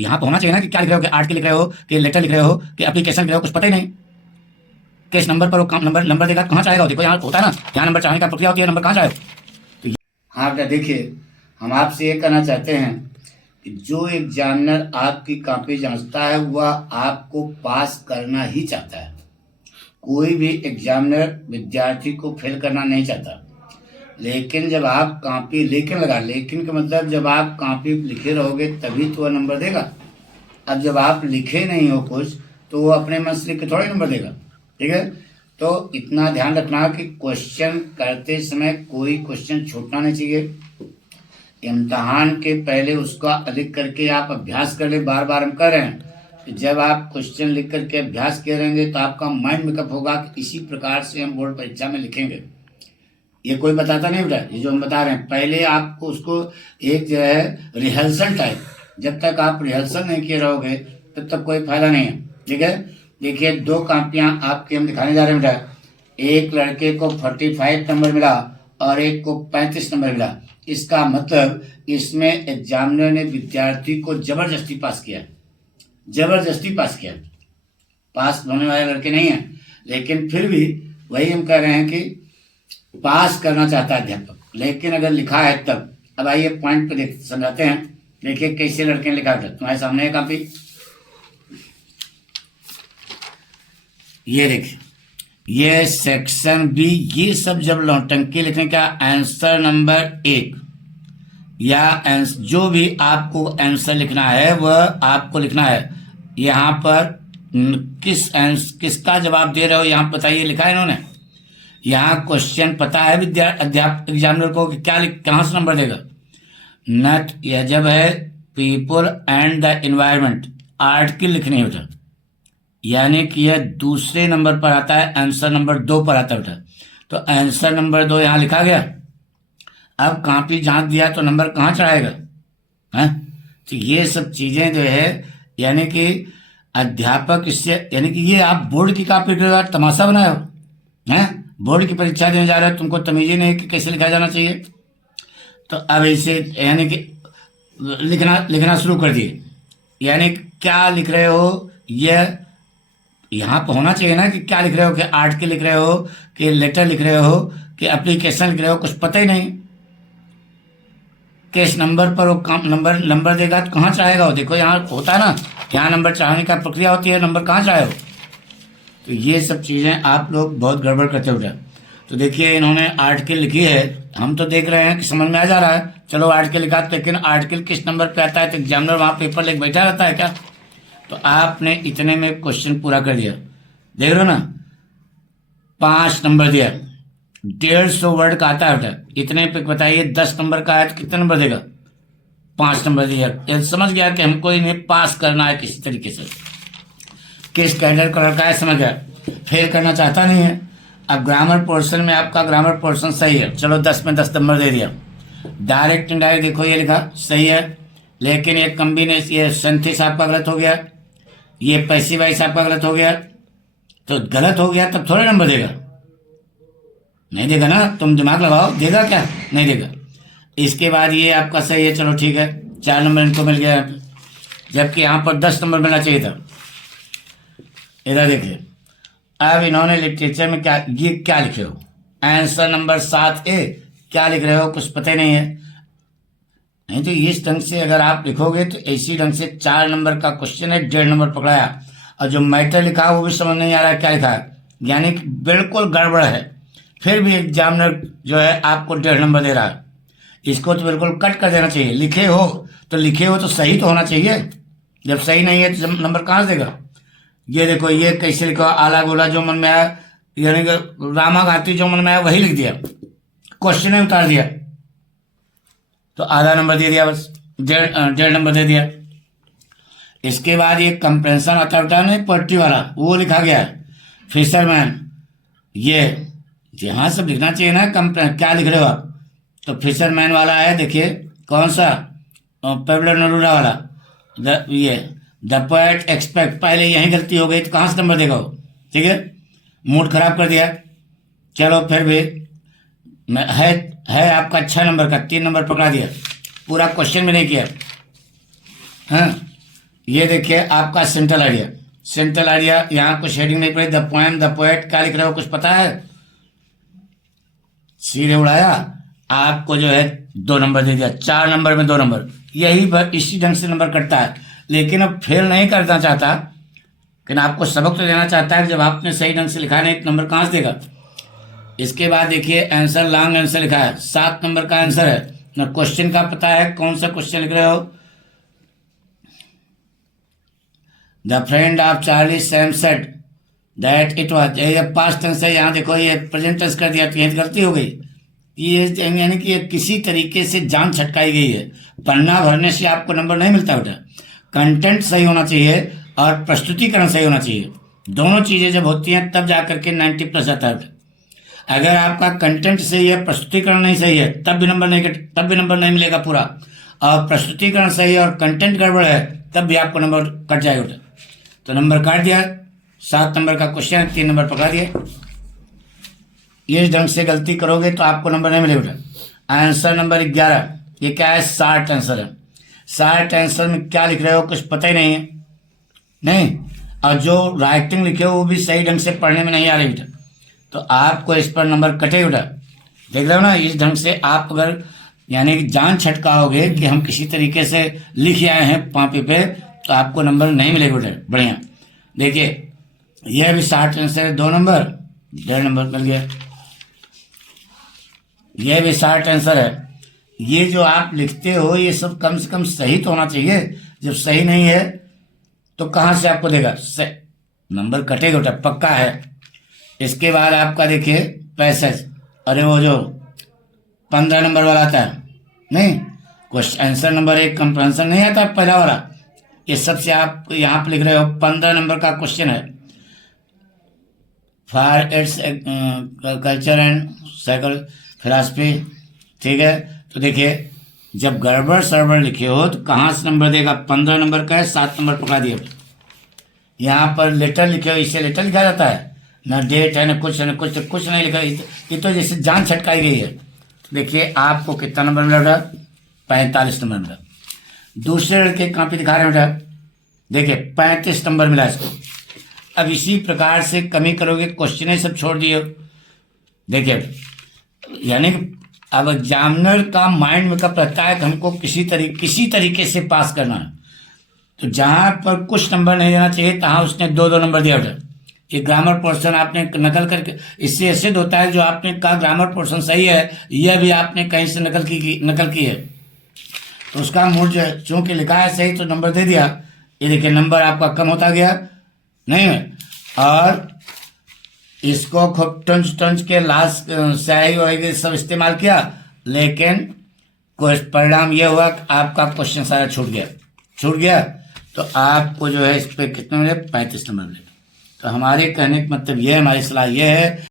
यहाँ तो होना चाहिए ना कि क्या लिख रहे हो, कि आर्टिकल लिख रहे हो, कि लेटर लिख रहे हो, कि एप्लीकेशन लिख रहे हो, कुछ पता ही नहीं। किस नंबर पर वो नंबर नंबर देगा, कहाँ से आएगा? देखो यहाँ होता है ना, यहाँ नंबर चाहने का प्रक्रिया होती है, नंबर कहाँ से आएगा? हाँ बेटा, देखिए हम आपसे ये कहना चाहते हैं कि जो एग्जामिनर आपकी कॉपी जांचता है वह आपको पास करना ही चाहता है। कोई भी एग्जामिनर विद्यार्थी को फेल करना नहीं चाहता। लेकिन जब आप कॉपी लेकिन लगा, लेकिन का मतलब जब आप कॉपी लिखे रहोगे तभी तो वह नंबर देगा। अब जब आप लिखे नहीं हो कुछ तो वो अपने मन से लिख के थोड़ा नंबर देगा। ठीक है, तो इतना ध्यान रखना कि क्वेश्चन करते समय कोई क्वेश्चन छूटना नहीं चाहिए। इम्तहान के पहले उसका लिख करके आप अभ्यास कर ले। बार बार हम कह रहे हैं कि जब आप क्वेश्चन लिख करके अभ्यास किए रहेंगे तो आपका माइंड मेकअप होगा कि इसी प्रकार से हम बोर्ड परीक्षा में लिखेंगे। ये कोई बताता नहीं बेटा, ये जो हम बता रहे हैं, पहले आपको उसको एक जो है रिहर्सल टाइप, जब तक आप रिहर्सल नहीं किए रहोगे तब तक कोई फायदा नहीं है। ठीक है, देखिए 2 कॉपियां आपके हम दिखाने जा रहे हैं बेटा। एक लड़के को 45 नंबर मिला और एक को 35 नंबर मिला। इसका मतलब इसमें एग्जामिनर ने विद्यार्थी को जबरदस्ती पास किया, जबरदस्ती पास किया। पास होने वाले लड़के नहीं है, लेकिन फिर भी वही हम कह रहे हैं कि पास करना चाहता है अध्यापक, लेकिन अगर लिखा है तब। अब आइए पॉइंट पे देख समझाते हैं। देखिए कैसे लड़के ने लिखा है, तुम्हारे सामने है कॉपी, ये देखिए, ये सेक्शन बी। ये सब जब नौटंकी लिखने का आंसर नंबर 1 या जो भी आपको आंसर लिखना है वह आपको लिखना है। यहाँ पर किसका जवाब दे रहे हो यहाँ बताइए, लिखा है इन्होंने। यहाँ क्वेश्चन पता है अध्यापक एग्जामिनर को कि क्या कहाँ से नंबर देगा। नट यह जब है people and the environment, article लिखनी होता, यानी कि यह दूसरे नंबर पर आता है, आंसर नंबर 2 पर आता है। तो आंसर नंबर 2 यहाँ लिखा गया। अब कॉपी जांच दिया तो नंबर कहाँ चढ़ाएगा है? तो ये सब चीजें जो है, यानी कि अध्यापक इससे, यानी कि ये आप बोर्ड की कॉपी का तमाशा बनाए हो हैं। बोर्ड की परीक्षा देने जा रहे हो, तुमको तमीज ही नहीं कि कैसे लिखा जाना चाहिए। तो अब इसे यानी कि लिखना शुरू कर दिए, यानी क्या लिख रहे हो, यह यहाँ पर होना चाहिए ना कि क्या लिख रहे हो, कि आर्टिकल लिख रहे हो, कि लेटर लिख रहे हो, कि एप्लीकेशन लिख रहे हो, कुछ पता ही नहीं। किस नंबर पर वो नंबर देगा तो कहाँ चढ़ाएगा वो? देखो यहाँ होता है ना, यहाँ नंबर चढ़ाने का प्रक्रिया होती है, नंबर कहाँ चढ़ाए हो? तो ये सब चीज़ें आप लोग बहुत गड़बड़ करते हो बेटा। तो देखिए इन्होंने आर्टिकल लिखी है, हम तो देख रहे हैं कि समझ में आ जा रहा है, चलो आर्टिकल लिखा, लेकिन आर्टिकल किस नंबर पे आता है? तो एग्जामिनर वहाँ पेपर लेके बैठा रहता है क्या? तो आपने इतने में क्वेश्चन पूरा कर दिया, देख रहे हो ना, 5 नंबर दिया, 150 वर्ड का आता है बेटा। इतने पे बताइए 10 नंबर का है तो कितने नंबर देगा? 5 नंबर दिया। समझ गया कि हमको इन्हें पास करना है किसी तरीके से, किस कैडर का लड़का है, समझ गया, फेल करना चाहता नहीं है। अब ग्रामर पोर्शन में आपका ग्रामर पोर्शन सही है, चलो 10 में 10 नंबर दे दिया। डायरेक्ट इनडायरेक्ट देखो ये लिखा सही है, लेकिन ये कम्बिनेशन, ये सिंथेसिस आपका गलत हो गया, ये पैसिव वॉइस आपका गलत हो गया। तो गलत हो गया तब थोड़े नंबर देगा, नहीं देगा ना। तुम दिमाग लगाओ, देगा क्या? नहीं देगा। इसके बाद ये आपका सही है, चलो ठीक है, 4 नंबर इनको मिल गया, जबकि यहाँ पर 10 नंबर मिलना चाहिए था। इधर देखिए, अब इन्होंने लिटरेचर में ये क्या लिखे हो, आंसर नंबर 7A, क्या लिख रहे हो? कुछ पता ही नहीं है। नहीं तो इस ढंग से अगर आप लिखोगे तो इसी ढंग से 4 नंबर का क्वेश्चन है, 1.5 नंबर पकड़ाया, और जो मैटर लिखा है वो भी समझ नहीं आ रहा है क्या लिखा है, यानी कि बिल्कुल गड़बड़ है। फिर भी एग्जामिनर जो है आपको 1.5 नंबर दे रहा है। इसको तो बिल्कुल कट कर देना चाहिए। लिखे हो तो सही तो होना चाहिए, जब सही नहीं है तो नंबर कहाँ से देगा? ये देखो, ये कैसे लिखा, आला गोला जो मन में आया, यानी कि रामा घाटी जो मन में आया वही लिख दिया, क्वेश्चन ही उतार दिया, तो आधा नंबर दे दिया, बस 1.5 नंबर दे दिया। इसके बाद ये कंप्रेंशन आता है पोएट्री वाला, वो लिखा गया है, फिशरमैन। ये यहाँ सब लिखना चाहिए ना, क्या लिख रहे हो आप? तो फिशरमैन वाला है, देखिए कौन सा, पेब्लो नेरूदा वाला, ये द पोएट एक्सपेक्ट, पहले यही गलती हो गई तो कहाँ से नंबर देगा वो? ठीक है, मूड खराब कर दिया। चलो फिर भी है आपका 6 नंबर का, 3 नंबर पकड़ा दिया, पूरा क्वेश्चन भी नहीं किया। हाँ, ये देखिए आपका सेंट्रल आइडिया, सेंट्रल आइडिया, यहाँ कुछ हेडिंग नहीं पड़ी, द पोएम, द पोएट, क्या लिख रहे हो कुछ पता है? सीधे उड़ाया, आपको जो है 2 नंबर दे दिया, 4 नंबर में 2 नंबर, यही इसी ढंग से नंबर कटता है। लेकिन अब फेल नहीं करना चाहता, लेकिन आपको सबक तो देना चाहता है कि जब आपने सही ढंग से लिखा है, एक नंबर कहाँ से देगा। इसके बाद देखिए आंसर, लॉन्ग आंसर लिखा है, 7 नंबर का आंसर है ना। क्वेश्चन का पता है कौन सा क्वेश्चन लिख रहे हो? The friend of Charlie Sam said that it was, ये पास्ट टेंस है, यहाँ देखो ये प्रेजेंट टेंस कर दिया, तो ये गलती हो गई। ये यानी कि किसी तरीके से जान छटकाई गई है। पन्ना भरने से आपको नंबर नहीं मिलता बेटा, कंटेंट सही होना चाहिए और प्रस्तुतिकरण सही होना चाहिए। दोनों चीज़ें जब होती हैं तब जा करके 90+ आता है। अगर आपका कंटेंट सही है, प्रस्तुतिकरण नहीं सही है, तब भी नंबर नहीं मिलेगा पूरा। और प्रस्तुतिकरण सही है और कंटेंट गड़बड़ है, तब भी आपको नंबर कट जाएगा बेटा। तो नंबर काट दिया, 7 नंबर का क्वेश्चन, 3 नंबर पकड़ा दिए। इस ढंग से गलती करोगे तो आपको नंबर नहीं मिलेगा बेटा। आंसर नंबर 11, ये क्या है? शार्ट आंसर है। शार्ट आंसर में क्या लिख रहे हो कुछ पता ही नहीं है, नहीं, और जो राइटिंग लिखे हो वो भी सही ढंग से पढ़ने में नहीं आ रही बेटा, तो आपको इस पर नंबर कटे बेटा। देख रहे हो ना, इस ढंग से आप अगर यानी कि जान छटकाओगे कि हम किसी तरीके से लिख आए हैं पापी पे, तो आपको नंबर नहीं मिलेगा बेटा। बढ़िया, देखिए यह भी शार्ट आंसर है, 2 नंबर, 1.5 नंबर मिल गया। यह भी शार्ट आंसर है। ये जो आप लिखते हो ये सब कम से कम सही तो होना चाहिए। जब सही नहीं है तो कहाँ से आपको देगा? नंबर कटेगा बेटा, पक्का है। इसके बाद आपका देखिए पैसेज, अरे वो जो 15 नंबर वाला आता है, नहीं, क्वेश्चन आंसर नंबर 1 कंप्रेंशन नहीं आता पहला वाला, ये सबसे आप यहाँ पे लिख रहे हो 15 नंबर का क्वेश्चन है। For its culture and cycle philosophy, ठीक है। तो देखिए जब गड़बड़ सरबड़ लिखे हो तो कहाँ से नंबर देगा? 15 नंबर का है, 7 नंबर पकड़ा दिया। यहाँ पर लेटर लिखे हो, इसे लेटर लिखा जाता है ना, डेट है ना कुछ है ना कुछ, तो कुछ नहीं लिखा। ये तो जैसे जान छटकाई गई है। तो देखिए आपको कितना नंबर मिला बेटा? 45 नंबर मिला। दूसरे लड़के कॉपी दिखा रहे हैं बेटा, देखिए 35 नंबर मिला इसको। अब इसी प्रकार से कमी करोगे, क्वेश्चन सब छोड़ दिए। देखिए यानी अब एग्जामिनर का माइंड मेकअप रहता है कि हमको किसी तरीके से पास करना है। तो जहाँ पर कुछ नंबर नहीं देना चाहिए तहाँ उसने 2-2 नंबर दिया बेटा। ये ग्रामर पोर्शन आपने नकल करके, इससे ऐसे होता है जो आपने कहा ग्रामर पोर्शन सही है, यह भी आपने कहीं से नकल की है, तो उसका मूड जो है चूंकि लिखा है सही तो नंबर दे दिया। ये देखिए नंबर आपका कम होता गया, नहीं है। और इसको खूब टंच के लास्ट स्याही वही सब इस्तेमाल किया, लेकिन परिणाम यह हुआ कि आपका क्वेश्चन सारा छूट गया। तो आपको जो है इस पर कितने मिले? 35 नंबर मिले। तो हमारे कहने का मतलब यह, हमारी सलाह यह है